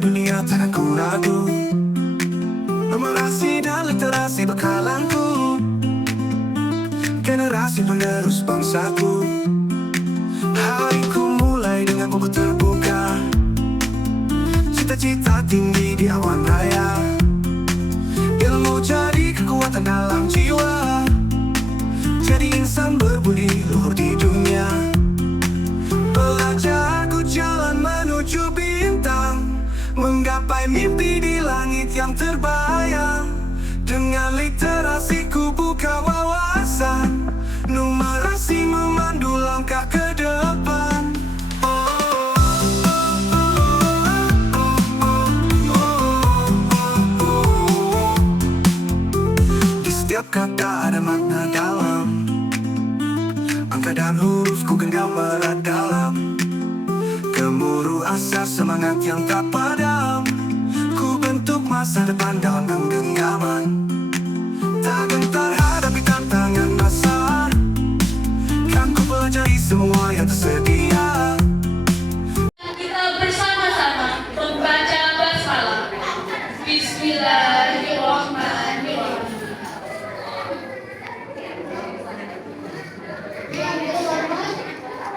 dunia tak aku ragu. Numerasi dan literasi bekalanku, generasi penerus bangsaku. Hariku mulai dengan buku terbuka, cita-cita tinggi di awan raya. Ilmu jadi kekuatan dalam jiwa, jadi insan berbudi luhur di dunia. Belajar ku jalan menuju bintang, menggapai mimpi di langit yang terbayang. Dengan literasi ku buka wawasan, numerasi memandu langkah ke depan. Di setiap kata ada makna dalam, angka dan huruf ku genggam erat dalam. Gemuruh asa semangat yang tak padam, ku bentuk masa depan dalam genggaman. Tak gentar hadapi tantangan masa, kan ku pelajari semua yang tersedia. Kita bersama-sama membaca basmalah. Bismillahirrahmanirrahim. Yang terhormat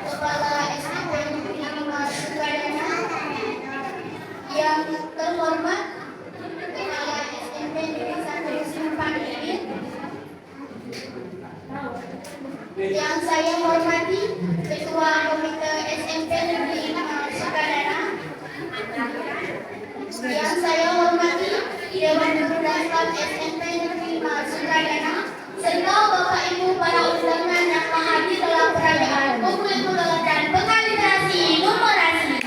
Kepala SMP Negeri 5 Sukadana, yang terhormat Kepala SMP Negeri 1 Simpang Irit, yang saya hormati Ketua Komite SMP Negeri 5 Sukadana, yang saya hormati Dewan Guru dan Staf SMP Negeri 5 Sukadana, serta Bapak Ibu para undangan yang hadir dalam perayaan Kumpul dan Pekan Literasi Numerasi.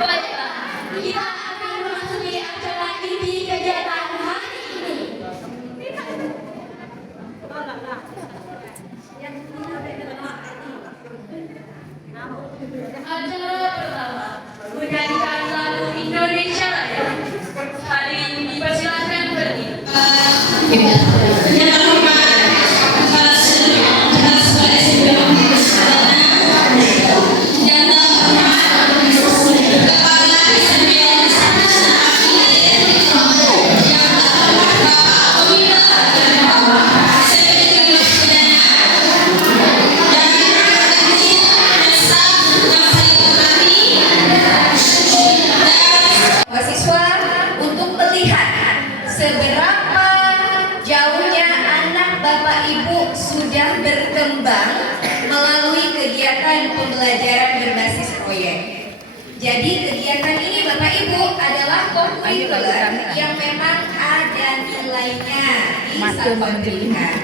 Baiklah, kita akan memasuki acara inti kegiatan hari ini. Acara pertama, menyanyikan lagu Indonesia Raya. Hari ini dipersilakan berdiri. Mahasiswa untuk melihat seberapa jauhnya anak Bapak Ibu sudah berkembang melalui kegiatan pembelajaran berbasis proyek. Jadi kegiatan ini Bapak Ibu adalah co-curricular yang memang ada nilainya di satuan pendidikan.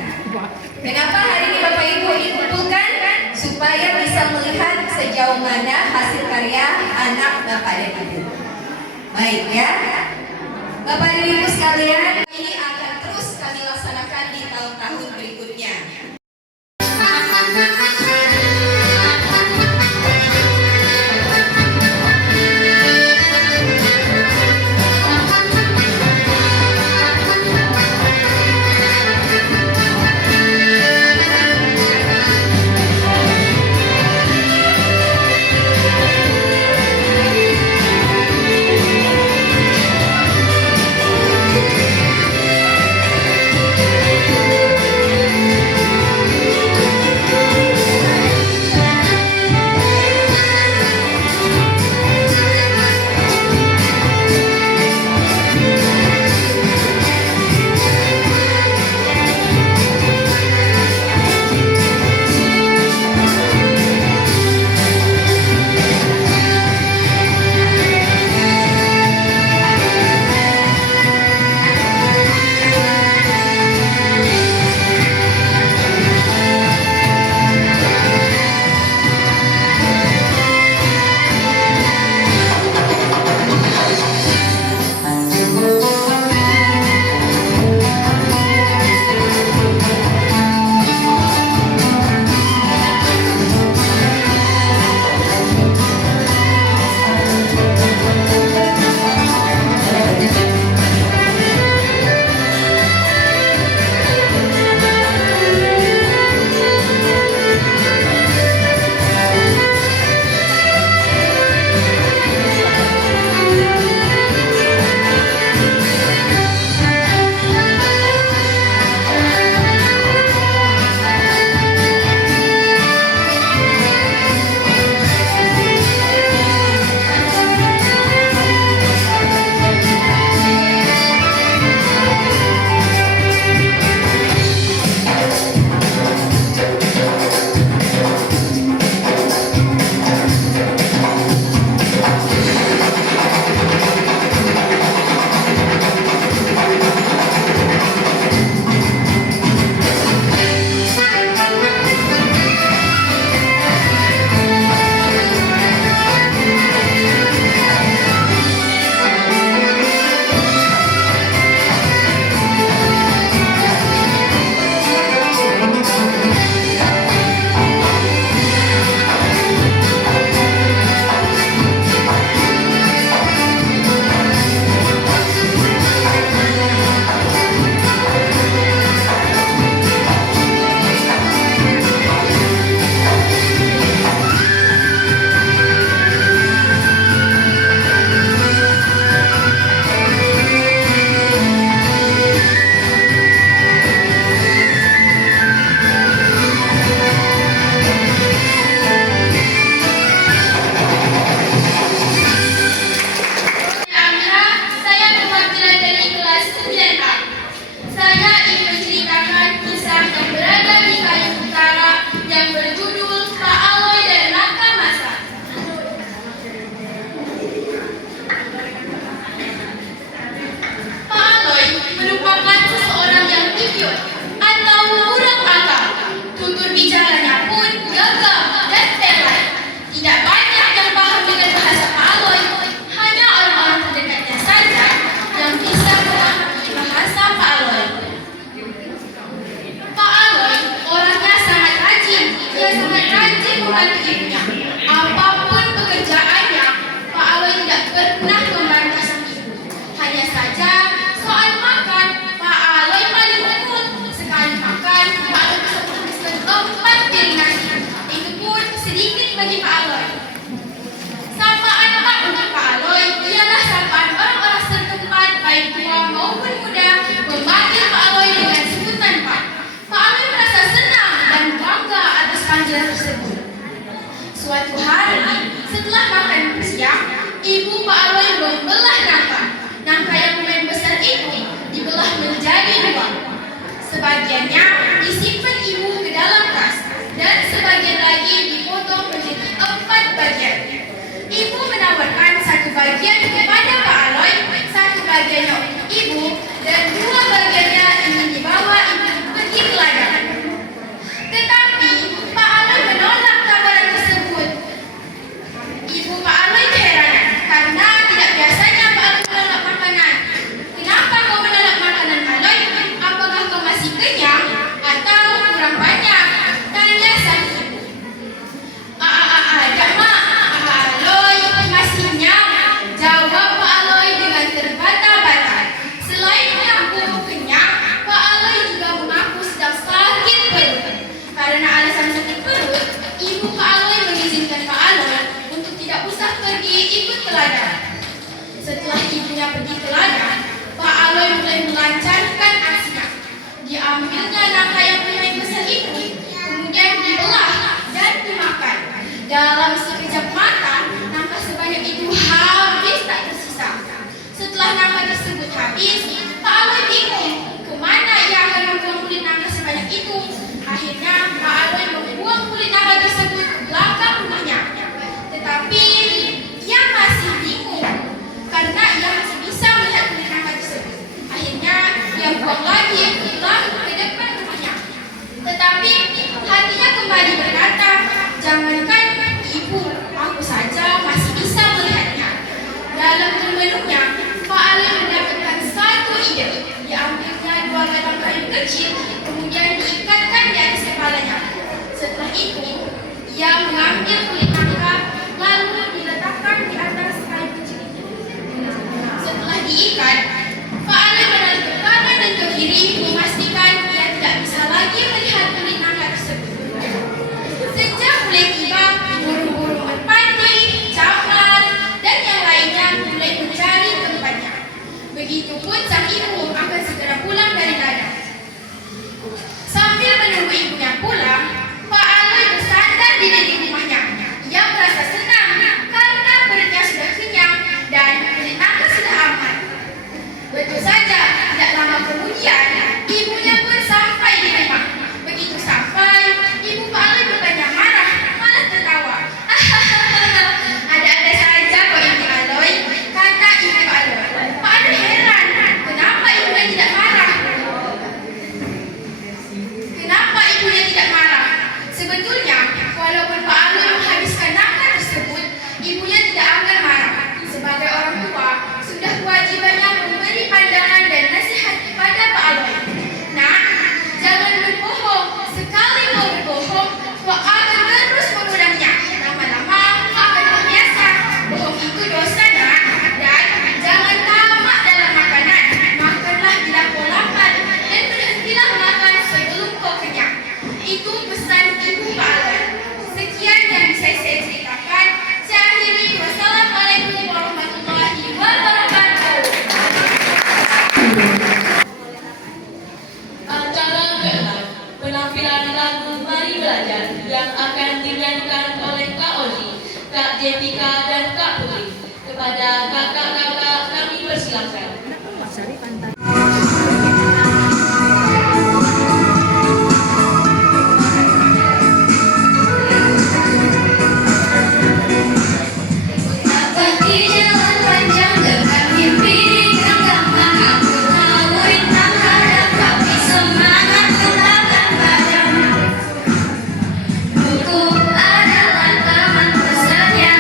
Kenapa hari ini Bapak Ibu dikumpulkan? Supaya bisa melihat sejauh mana hasil karya anak Bapak dan Ibu. Baik ya, Bapak dan Ibu sekalian, ini akan terus kami laksanakan di tahun-tahun berikutnya. membantu ibunya. Apapun pekerjaannya, Pak Aloy tidak pernah membantah sang ibu. Hanya saja soal makan, Pak Aloy paling unggul. Sekali makan, Pak Aloy bisa menghabiskan 4 piring nasi. Itu pun sedikit bagi Pak Aloy. Sapaan Pak untuk Pak Aloy ialah sapaan orang-orang setempat, baik tua maupun muda, memanggil Pak Aloy dengan sebutan Pak. Pak Aloy merasa senang dan bangga atas panggilan tersebut. Suatu hari, setelah makan siang, ibu Pak Aloy membelah nangka. Nangka yang lumayan besar itu dibelah menjadi 2. Sebagiannya disimpan ibu ke dalam tas, dan sebagian lagi dipotong menjadi 4 bagian. Ibu menawarkan 1 bagian kepada Pak Aloy, 1 bagiannya untuk ibu, dan 2 bagiannya ingin dibawa ibu pergi ke ladang. Tetapi Pak Aloy menolak tawaran tersebut. Ibu Pak Aloy keheranan karena tidak biasanya Pak Aloy menolak makanan. Kenapa kau menolak makanan, Aloy? Apakah kau masih kenyang atau kurang banyak? Tanya sang ibu. Ada mak, Aloy masih kenyang, jawab Pak Aloy dengan terbata-bata. Selain mengaku kenyang, Pak Aloy juga mengaku sedang sakit perut. Karena alasan sakit perut, ibu Pak Aloy mengizinkan Pak Aloy untuk tidak usah pergi ikut ke ladang. Setelah ibunya pergi ke ladang, Pak Aloy mulai melancarkan aksinya. Diambilnya nangka yang lumayan besar itu, kemudian dibelah dan dimakan. Dalam sekejap mata, nangka sebanyak itu habis tak tersisa. Setelah nangka tersebut habis, Pak Aloy bingung kemana ia akan membuang kulit nangka sebanyak itu. Akhirnya Pak Aloy membuang kulit nangka tersebut ke belakang rumahnya. Tetapi ia masih bingung karena ia masih bisa melihat kulit nangka tersebut. Akhirnya ia buang lagi pulang ke depan rumahnya. Tetapi hatinya kembali berkata, jangankan ibu, aku saja masih bisa melihatnya. Dalam termenungnya, Pak Aloy mendapatkan satu ide. Diambilnya 2 batang kayu kecil, kemudian diikatkan di atas kepalanya. Setelah itu, ia mengambil kulit nangka, lalu diletakkan di atas kayu kecil itu. Setelah diikat, Pak Aloy menarik ke kanan dan ke kiri, memastikan ia tidak bisa lagi melihat kulit nangka tersebut. Sejak mulai tiba, burung-burung merpati, camar, dan yang lainnya mulai mencari tempatnya. Begitupun sang ibu akan segera pulang dari ladang. Sambil menunggu ibunya pulang, Pak Aloy bersandar di dinding rumahnya. Ia merasa senang karena perutnya sudah kenyang dan kulit nangka sudah aman. Betul saja, tidak lama kemudian ibunya pun sampai di rumah. Begitu sampai, ibu Pak Aloy bukannya marah, malah tertawa. Ada-ada saja kok Ibu Aloy, kata ibu Aloy. Pak Aloy heran, kenapa ibunya tidak marah? Kenapa ibunya tidak marah? Sebetulnya, walaupun Pak Aloy menghabiskan nangka tersebut, ibunya tidak akan marah. Sebagai orang tua, sudah kewajibannya memberi pandangan dan nasihat kepada Pak Aloy. Nah, jangan berbohong. Sekali kau berbohong, kau akan terus mengulangnya. Lama-lama akan terbiasa. Bohong itu dosa, nak. Dan jangan tamak dalam makanan. Makanlah bila kau lapar dan berhentilah makan sebelum kau kenyang. Itu pesan ibu Pak Aloy. Sekian yang bisa saya ceritakan. Saya akhiri. Wassalamualaikum warahmatullahi wabarakatuh. Acara ke-6, penampilan lagu Mari Belajar yang akan dinyanyikan oleh Kak Oji, Kak Jessica, dan Kak Putri. Kepada kakak-kakak kami persilakan. Pergi jalan panjang dengan mimpi di genggaman. Aku tahu rintangan dan tapi semangat ku takkan padam. Buku adalah teman bersedia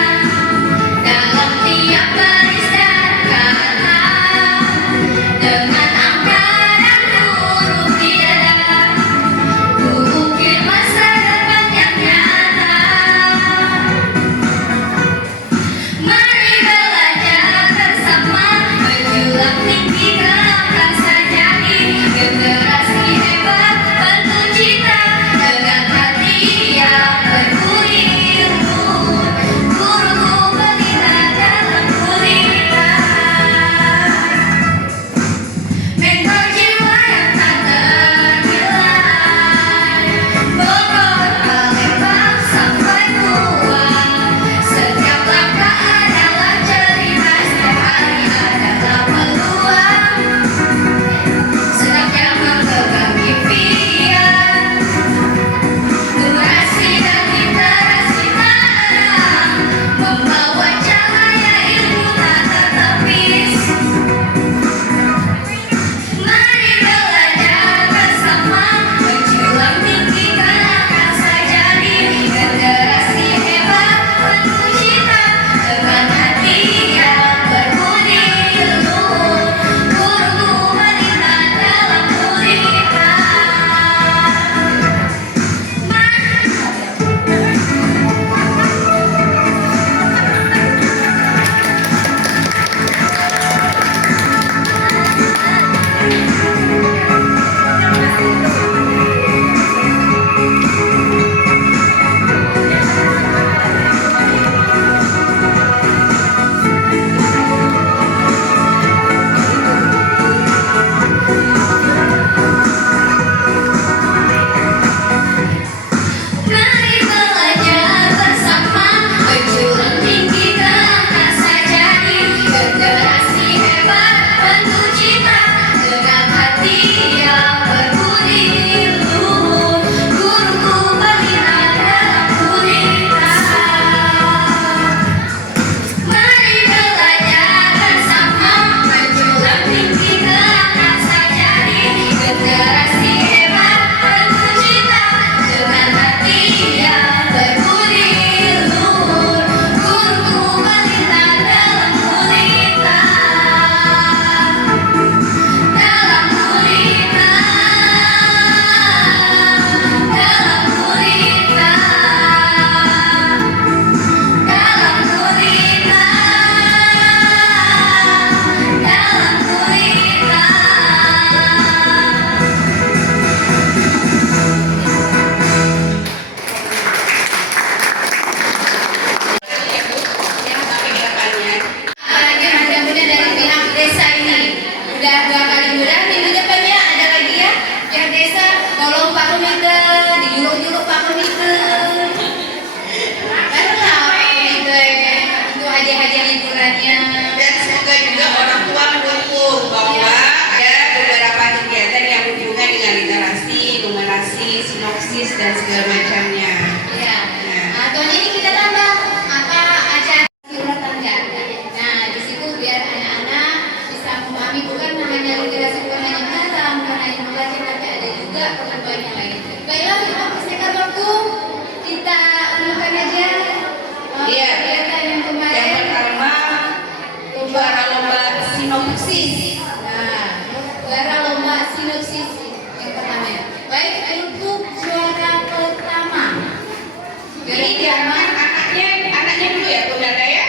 Anaknya dulu ya, Bu Nada ya?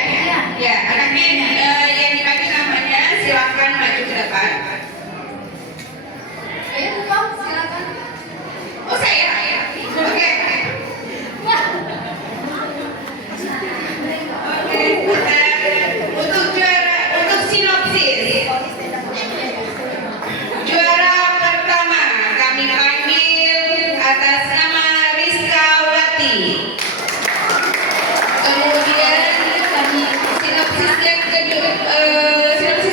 Ya, anaknya yang dipanggil namanya silakan maju ke depan. Ayo Bang, silakan. Oh saya? Oke. Untuk juara, untuk sinopsis. Juara pertama kami panggil atas nama Rizkawati. Kemudian sinopsis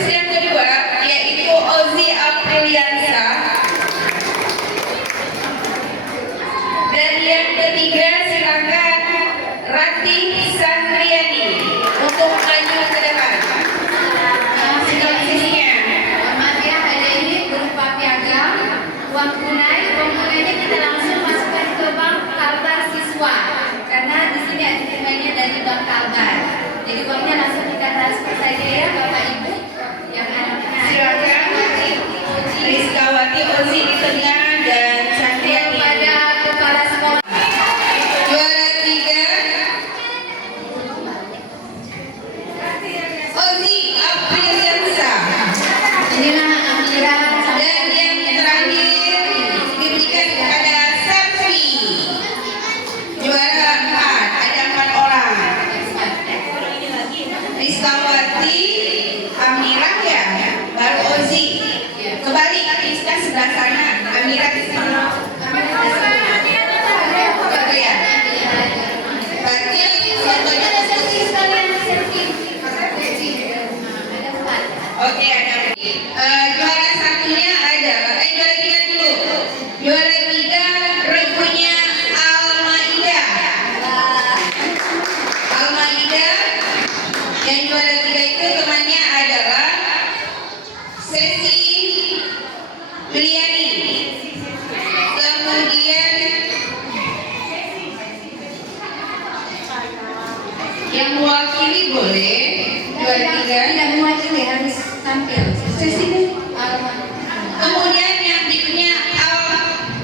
yang kedua yaitu Ozi Apriliansa. Dan yang ketiga silakan Rati Sandriani untuk maju ke depan. Sinopsisnya. Maaf ya, hadiah ini berupa piagam, uang tunai. Uang tunainya kita langsung masukkan ke bank Kalbar siswa. Karena di sini aktifnya dari bank Kalbar. Jadi uangnya langsung kita transfer saja ya Bapak Ibu. Yang anaknya. Silakan Rizkawati, Ozi di tengah dan Sandriani. Kepada kepala sekolah. Juara tiga Ozi Apriliansa. Inilah Amira. Dan yang terakhir diberikan kepada Safi. Juara 4, ada 4 orang. Rizkawati, Amira ya, baru Ozi. Kebalik, Rizka sebelah sana, Amira di sana. Gitu ya. Berarti fotonya oke, ada. Juara satunya ada. Juara tiga dulu. Juara tiga regunya Almaida. Almaida. Yang juara tiga itu temannya adalah Sesi Juliani. Kemudian yang mewakili boleh. Juara tiga. Tidak mewakili, harus tampil. Sesi. Kemudian yang berikutnya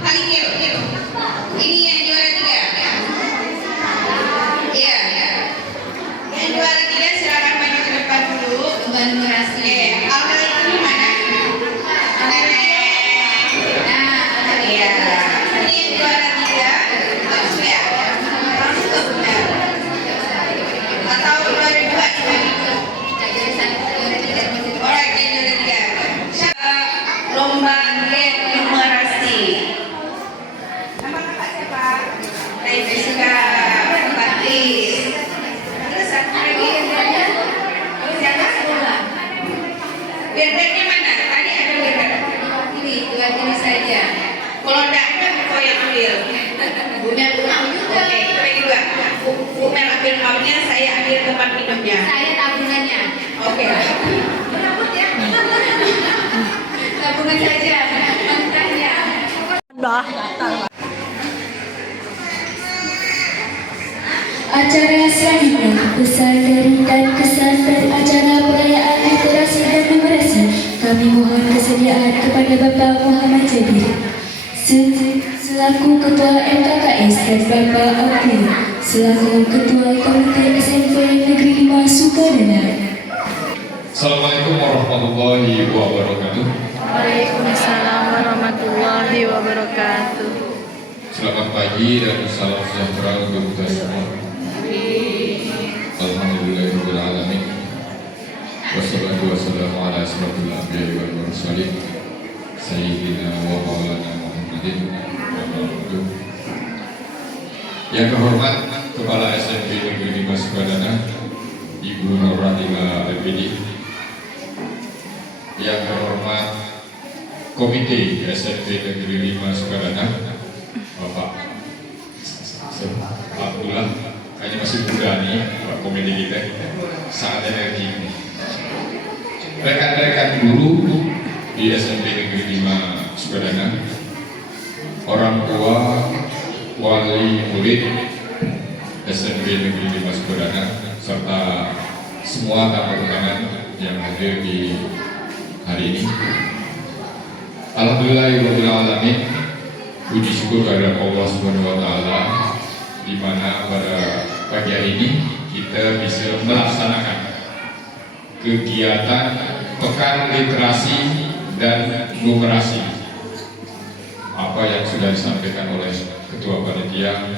Alikil. Ini yang juara tiga. Iya. Yang juara tiga silakan maju ke depan dulu. Tunggal numerasi. Alikil ini mana? Nah, iya. Ini yang juara tiga. Langsung ya. Langsung ke benar. Atau juara dua juga gitu. Alright, yang juara tiga. Lomba game numerasi. Nama kakak siapa? Dari Jessica Batis. Terus satu lagi. Siapa sekolah? Biarnya mana? Tadi ada biar. Diwakili saja. Kalau tidak ada, kau yang ambil. Bukan uang juga. Oke, bagi dua. Bu Mel ambil uangnya, saya ambil tempat minumnya. Saya tabungannya. Oke. Menakut ya. Tabungan saja. Mentahnya. Acara selanjutnya pesan dari dan kesan dari acara perayaan literasi dan numerasi. Kami mohon kesediaan kepada Bapak Muhammad Jabir selaku Ketua MKKS dan Bapak April selaku Ketua Komite SMP Negeri 5 Sukadana. Assalamualaikum warahmatullahi wabarakatuh. Waalaikumsalam warahmatullahi wabarakatuh. Selamat pagi dan salam sejahtera untuk kita semua. Alhamdulillahirrahmanirrahim. Wassalatu wassalamu ala asrafil anbiya'i wal mursalin Sayyidina wa maulana Muhammadin wa ma'aduh. Yang terhormat Kepala SMP Negeri 5 Sukadana Ibu Nuratika LPD. Yang terhormat Komite SMP Negeri 5 Sukadana Bapak Abdullah, kayaknya masih muda nih Pak Komite kita, sangat energi ini. Rekan-rekan guru di SMP Negeri 5 Sukadana, orang tua, wali murid SMP Negeri 5 Sukadana, serta semua tamu undangan yang hadir di hari ini. Alhamdulillahirrahmanirrahim. Puji syukur kehadirat Allah Subhanahu wa taala di mana pada pagi hari ini kita bisa melaksanakan kegiatan Pekan Literasi dan Numerasi. Apa yang sudah disampaikan oleh Ketua Panitia,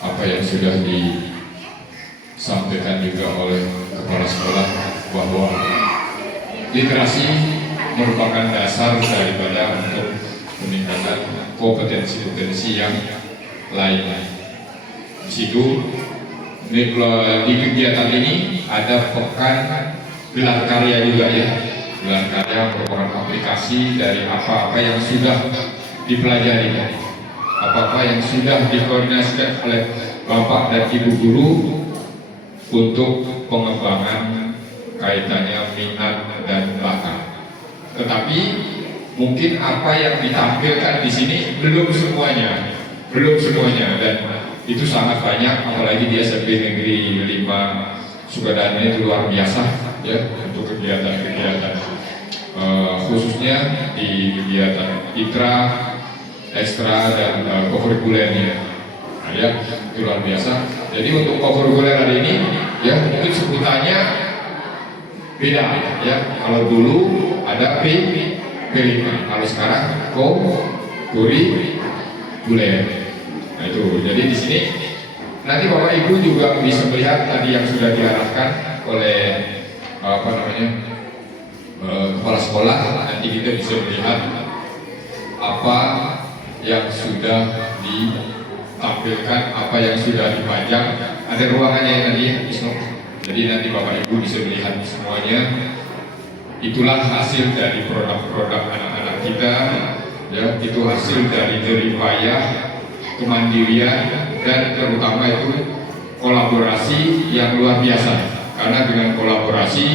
apa yang sudah disampaikan juga oleh Kepala Sekolah, bahwa literasi merupakan dasar daripada untuk peningkatan kompetensi-kompetensi yang lainnya. Di situ di kegiatan ini ada pekan gelar karya juga ya. Gelar karya merupakan aplikasi dari apa-apa yang sudah dipelajari, apa-apa yang sudah dikoordinasikan oleh Bapak dan Ibu guru untuk pengembangan kaitannya minat dan bakat. Tetapi mungkin apa yang ditampilkan di sini belum semuanya, dan itu sangat banyak, apalagi di SMP Negeri 5 Sukadana itu luar biasa ya untuk kegiatan-kegiatan khususnya di kegiatan intra, ekstra dan kokurikulernya. Nah, ya itu luar biasa. Jadi untuk kokurikuler hari ini ya mungkin sebutannya beda ya. Kalau dulu ada P5, kalau sekarang kokurikuler. Nah itu, jadi di sini nanti Bapak Ibu juga bisa melihat tadi yang sudah diarahkan oleh kepala sekolah. Nanti kita bisa melihat apa yang sudah ditampilkan, apa yang sudah dipajang. Ada ruangannya yang tadi ya, jadi nanti Bapak Ibu bisa melihat semuanya. Itulah hasil dari produk-produk anak-anak kita, ya. Itu hasil dari jerih payah, kemandirian, dan terutama itu kolaborasi yang luar biasa. Karena dengan kolaborasi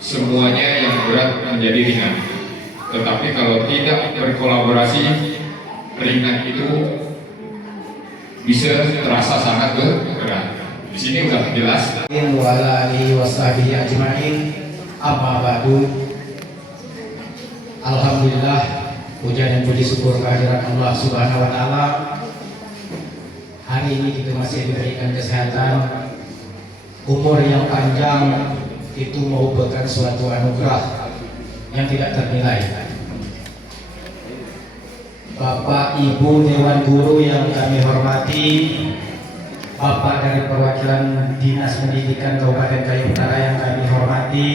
semuanya yang berat menjadi ringan. Tetapi kalau tidak berkolaborasi, ringan itu bisa terasa sangat berat. Di sini udah jelas. Wala alihi washabihi ajmain. Amma ba'du. Alhamdulillah, puja dan puji syukur kehadirat Allah Subhanahu wa taala. Hari ini kita masih diberikan kesehatan, umur yang panjang, itu merupakan suatu anugerah yang tidak ternilai. Bapak Ibu Dewan Guru yang kami hormati, Bapak dari perwakilan Dinas Pendidikan Kabupaten Kayong Utara yang kami hormati,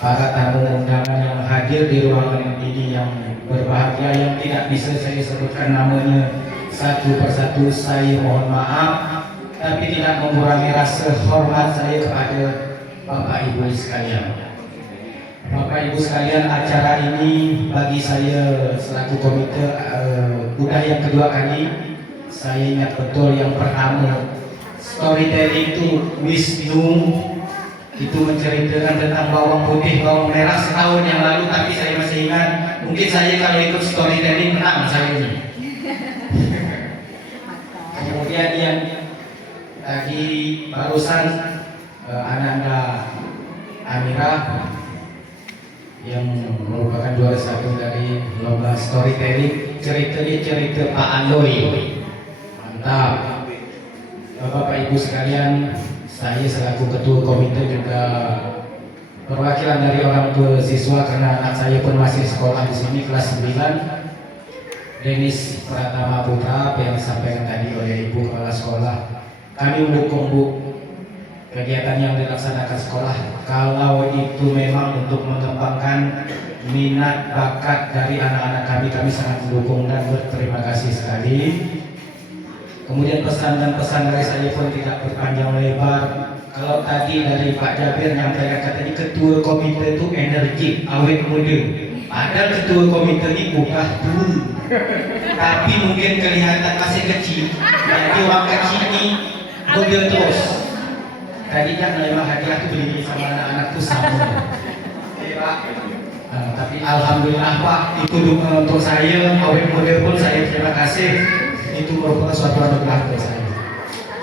para tamu undangan yang hadir di ruangan ini yang berbahagia, yang tidak bisa saya sebutkan namanya satu persatu, saya mohon maaf, tapi tidak mengurangi rasa hormat saya kepada Bapak Ibu sekalian. Bapak Ibu sekalian, acara ini bagi saya selaku komite udah yang kedua kali. Saya ingat betul yang pertama storytelling itu Wisnu itu menceritakan tentang bawang putih, bawang merah setahun yang lalu, tapi saya masih ingat. Mungkin saya kalau ikut storytelling menang saya ini. Kemudian yang tadi barusan Ananda Amira yang merupakan juara satu dari lomba storytelling, cerita Pak Aloy. Mantap. Bapak Ibu sekalian, saya selaku ketua komite juga perwakilan dari orang tua siswa, karena anak saya pun masih sekolah di sini kelas 9. Denis Pratama Putra yang disampaikan tadi oleh Ibu Kepala Sekolah. Kami mendukung Bu kegiatan yang dilaksanakan sekolah. Kalau itu memang untuk mengembangkan minat bakat dari anak-anak kami, kami sangat mendukung dan berterima kasih sekali. Kemudian pesan dan pesan dari saya pun tidak berpanjang lebar. Kalau tadi dari Pak Jabir nyampaikan katanya ketua komite itu energik, awet muda. Padahal ketua komite ini udah tua, tapi mungkin kelihatan masih kecil. Jadi orang kecil ini muda terus. Tadi kan memang hadiah itu beli sama anak-anak itu sama. Tapi alhamdulillah Pak, itu dukungan untuk saya, awet muda pun saya terima kasih. Itu merupakan suatu anugerah untuk saya.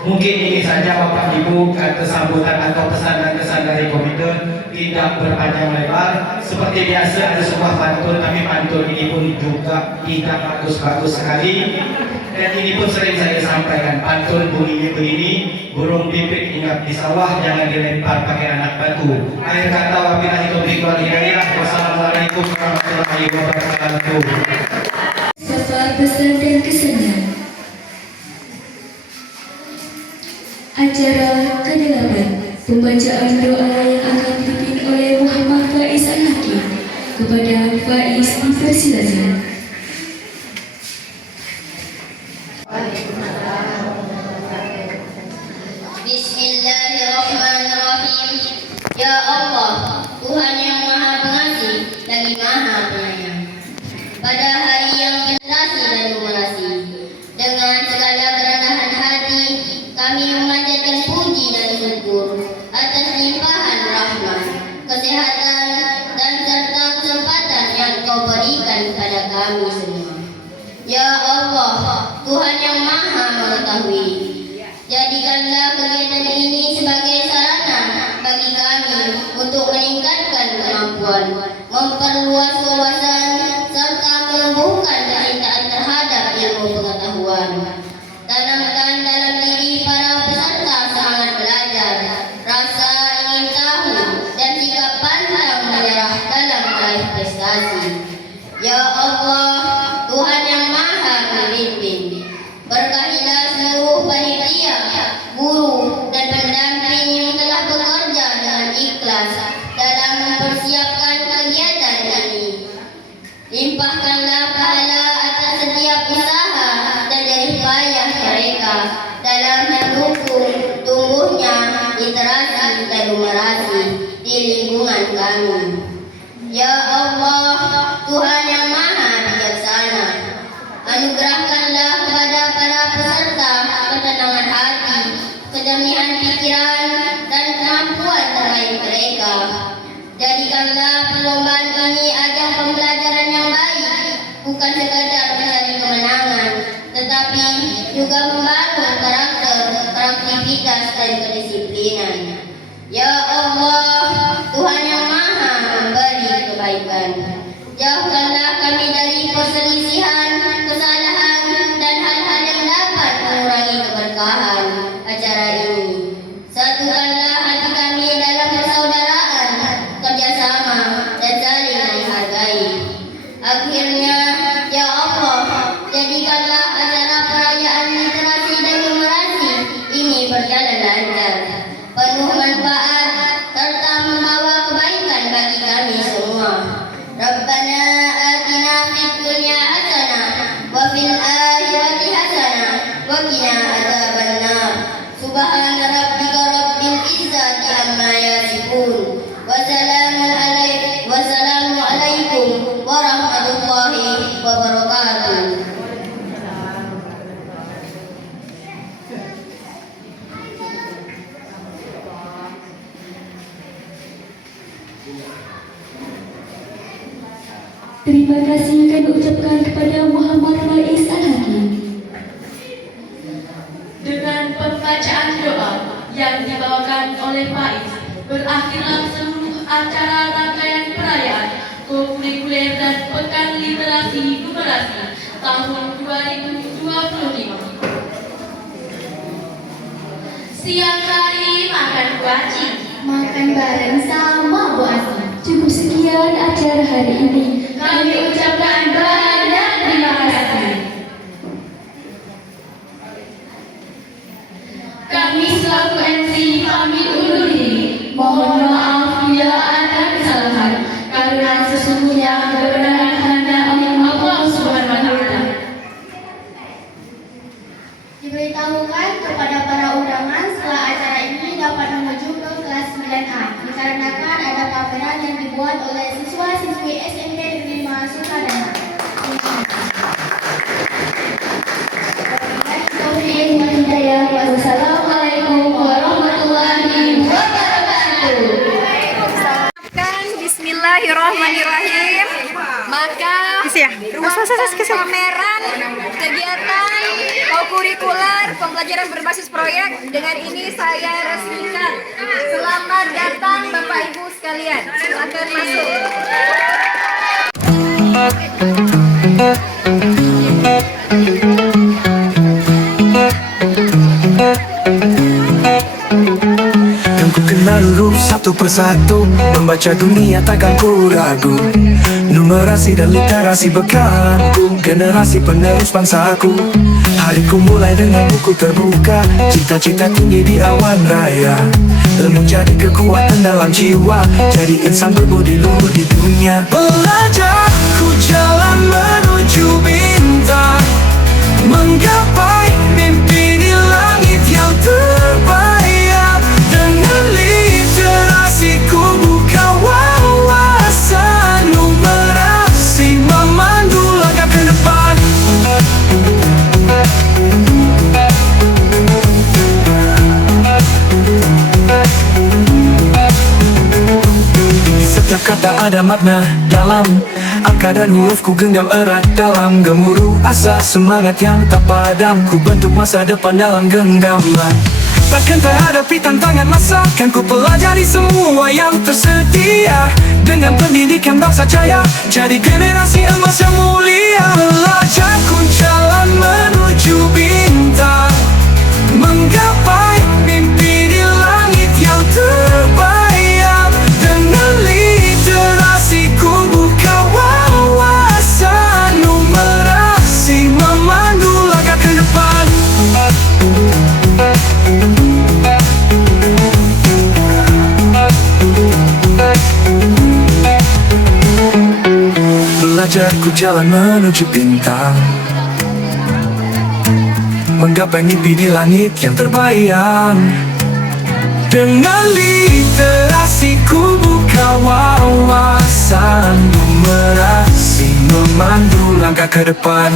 Mungkin ini saja Bapak Ibu kata sambutan atau pesan dan kesan dari komite, tidak berpanjang lebar. Seperti biasa ada sebuah pantun, tapi pantun ini pun juga tidak bagus-bagus sekali. Dan ini pun sering saya sampaikan, pantun bunyinya begini, burung pipit ingat di sawah jangan dilempar pakai anak batu. Akhir kata wabillahi taufiq wal hidayah. Wassalamualaikum warahmatullahi wabarakatuh. Sapa pesan dan kesennya. Acara ke-8, pembacaan doa yang akan dipimpin oleh Muhammad Faiz Al-Hakim. Kepada Faiz dipersilakan. Bismillahirrahmanirrahim. Ya Allah, Tuhan yang Maha Pengasih lagi Maha Penyayang. Pada hari yang generasi dan numerasi, dengan segala kerendahan hati, kami memanjatkan puji dan syukur atas limpahan rahmat, kesehatan, dan serta kesempatan yang Kau berikan kepada kami semua. Ya Allah, Tuhan yang Maha Mengetahui, jadikanlah kegiatan ini sebagai sarana bagi kami untuk meningkatkan kemampuan, memperluas wawasan, serta menumbuhkan kecintaan terhadap ilmu pengetahuan. Tanamkan dalam diri para peserta semangat belajar, rasa ingin tahu, dan sikap pantang menyerah dalam meraih prestasi. Ya Allah, Tuhan yang Maha Pemimpin, berkahilah seluruh panitia, guru, dan pendamping yang telah bekerja dengan ikhlas dalam mempersiapkan kegiatan ini. Limpahkanlah pahala atas setiap usaha dan jerih payah mereka dalam mendukung tumbuhnya literasi dan numerasi di lingkungan kami. Ya Allah, Tuhan yang Maha Bijaksana, anugerahkanlah kepada para peserta ketenangan hati, kejernihan pikiran, dan kemampuan terbaik mereka. Jadikanlah perlombaan ini ajang pembelajaran yang baik, bukan sekadar mencari kemenangan, tetapi juga membangun karakter, kreativitas, dan kedisiplinan. Ya Allah, Tuhan yang Maha Memberi Kebaikan, jauhkanlah kami dari perselisihan, kesalahan, dan hal-hal yang dapat mengurangi keberkahan acara ini. Satukanlah hati kami dalam persaudaraan, kerjasama, dan saling menghargai. Akhirnya, ya Allah, jadikanlah acara perayaan literasi dan numerasi ini berjalan lancar, penuh manfaat, serta membawa kebaikan bagi kami semua. Rabbana atina fid dunya hasanah wa fil akhirati hasanah wa qina adzabannar. Subhana rabbika rabbil izzati amma yasifun. Wassalamu alaikum warahmatullahi wabarakatuh. Terima kasih kami ucapkan kepada Muhammad Faiz Al-Hakim. Dengan pembacaan doa yang dibawakan oleh Faiz, berakhirlah seluruh acara rangkaian perayaan kokurikuler dan Pekan Literasi Numerasi tahun 2025. Siang hari makan kuaci, Makan bareng sama Bu Asih. Cukup sekian acara hari ini. kami ucapkan banyak terima kasih. Kami selaku MC kami undur diri. Mohon maaf bila ada kesalahan, karena sesungguhnya kebenaran hanya Allah Subhanahu wa Ta'ala. Diberitahukan kepada para undangan setelah acara ini dapat menuju ke kelas 9A, dikarenakan ada pameran yang dibuat oleh siswa-siswi SMP Negeri Sukadana. Wassalamualaikum warahmatullahi wabarakatuh. Bismillahirrahmanirrahim. Maka pameran kegiatan kokurikuler pembelajaran berbasis proyek dengan ini saya resmikan. Selamat datang Bapak Ibu sekalian. Silakan masuk. Dan ku kenal huruf satu persatu, membaca dunia takkan ku ragu. Numerasi dan literasi bekalku, generasi penerus bangsaku. Hariku mulai dengan buku terbuka, cita-cita tinggi di awan raya. Ilmu jadi kekuatan dalam jiwa, jadi insan berbudi luhur di dunia. Belajar ku jalan menuju bintang, menggapai mimpi di langit yang terbayang. Dengan literasi ku buka wawasan, numerasi memandu langkah ke depan. Di setiap kata ada makna dalam, angka dan huruf ku genggam erat dalam gemuruh asa semangat yang tak padam. Ku bentuk masa depan dalam genggaman. Takkan terhadapi tantangan masa, kan ku pelajari semua yang tersedia. Dengan pendidikan bangsa jaya, jadi generasi emas yang mulia. Belajar ku jalan menuju bintang, menggapai mimpi di langit yang terbayang. Dengan literasi ku buka wawasan, numerasi memandu langkah ke depan. Belajar ku jalan menuju bintang, menggapai mimpi di langit yang terbayang. Dengan literasi ku buka wawasan, numerasi memandu langkah ke depan.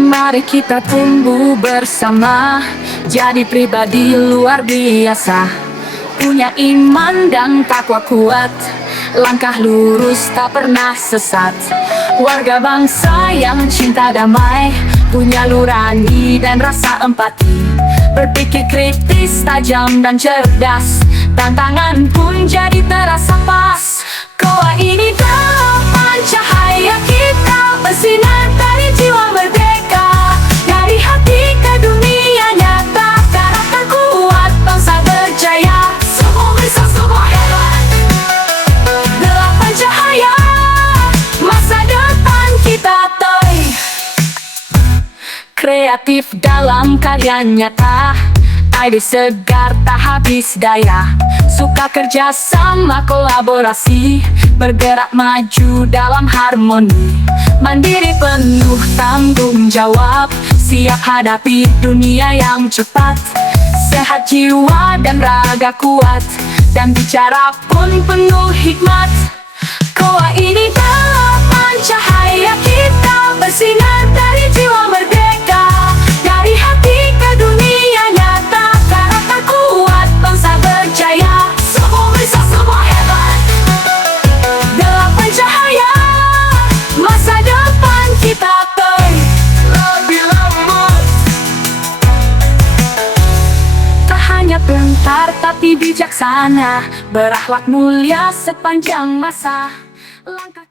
Mari kita tumbuh bersama, jadi pribadi luar biasa. Punya iman dan takwa kuat, langkah lurus tak pernah sesat. Warga bangsa yang cinta damai, punya nurani dan rasa empati. Berpikir kritis, tajam dan cerdas, tantangan pun jadi terasa pas. Koa ini dalam cahaya kita, bersinar dari jiwa merdeka. Dari hati ke dunia nyata, karakter kuat bangsa berjaya. Semua bisa, semua hebat. Delapan cahaya, masa depan kita toy. Kreatif dalam karya nyata, ide segar tak habis daya. Suka kerja sama kolaborasi, bergerak maju dalam harmoni. Mandiri penuh tanggung jawab, siap hadapi dunia yang cepat. Sehat jiwa dan raga kuat, dan bicara pun penuh hikmat. Koa ini dalam cahaya kita, bersinar dari jiwa merdeka. Dari hati ke dunia nyata, karakter kuat bangsa berjaya. Semua bisa, semua hebat. Delapan cahaya, masa depan kita toy. Lebih lembut, Tak hanya pintar tapi bijaksana, berakhlak mulia sepanjang masa. Langkah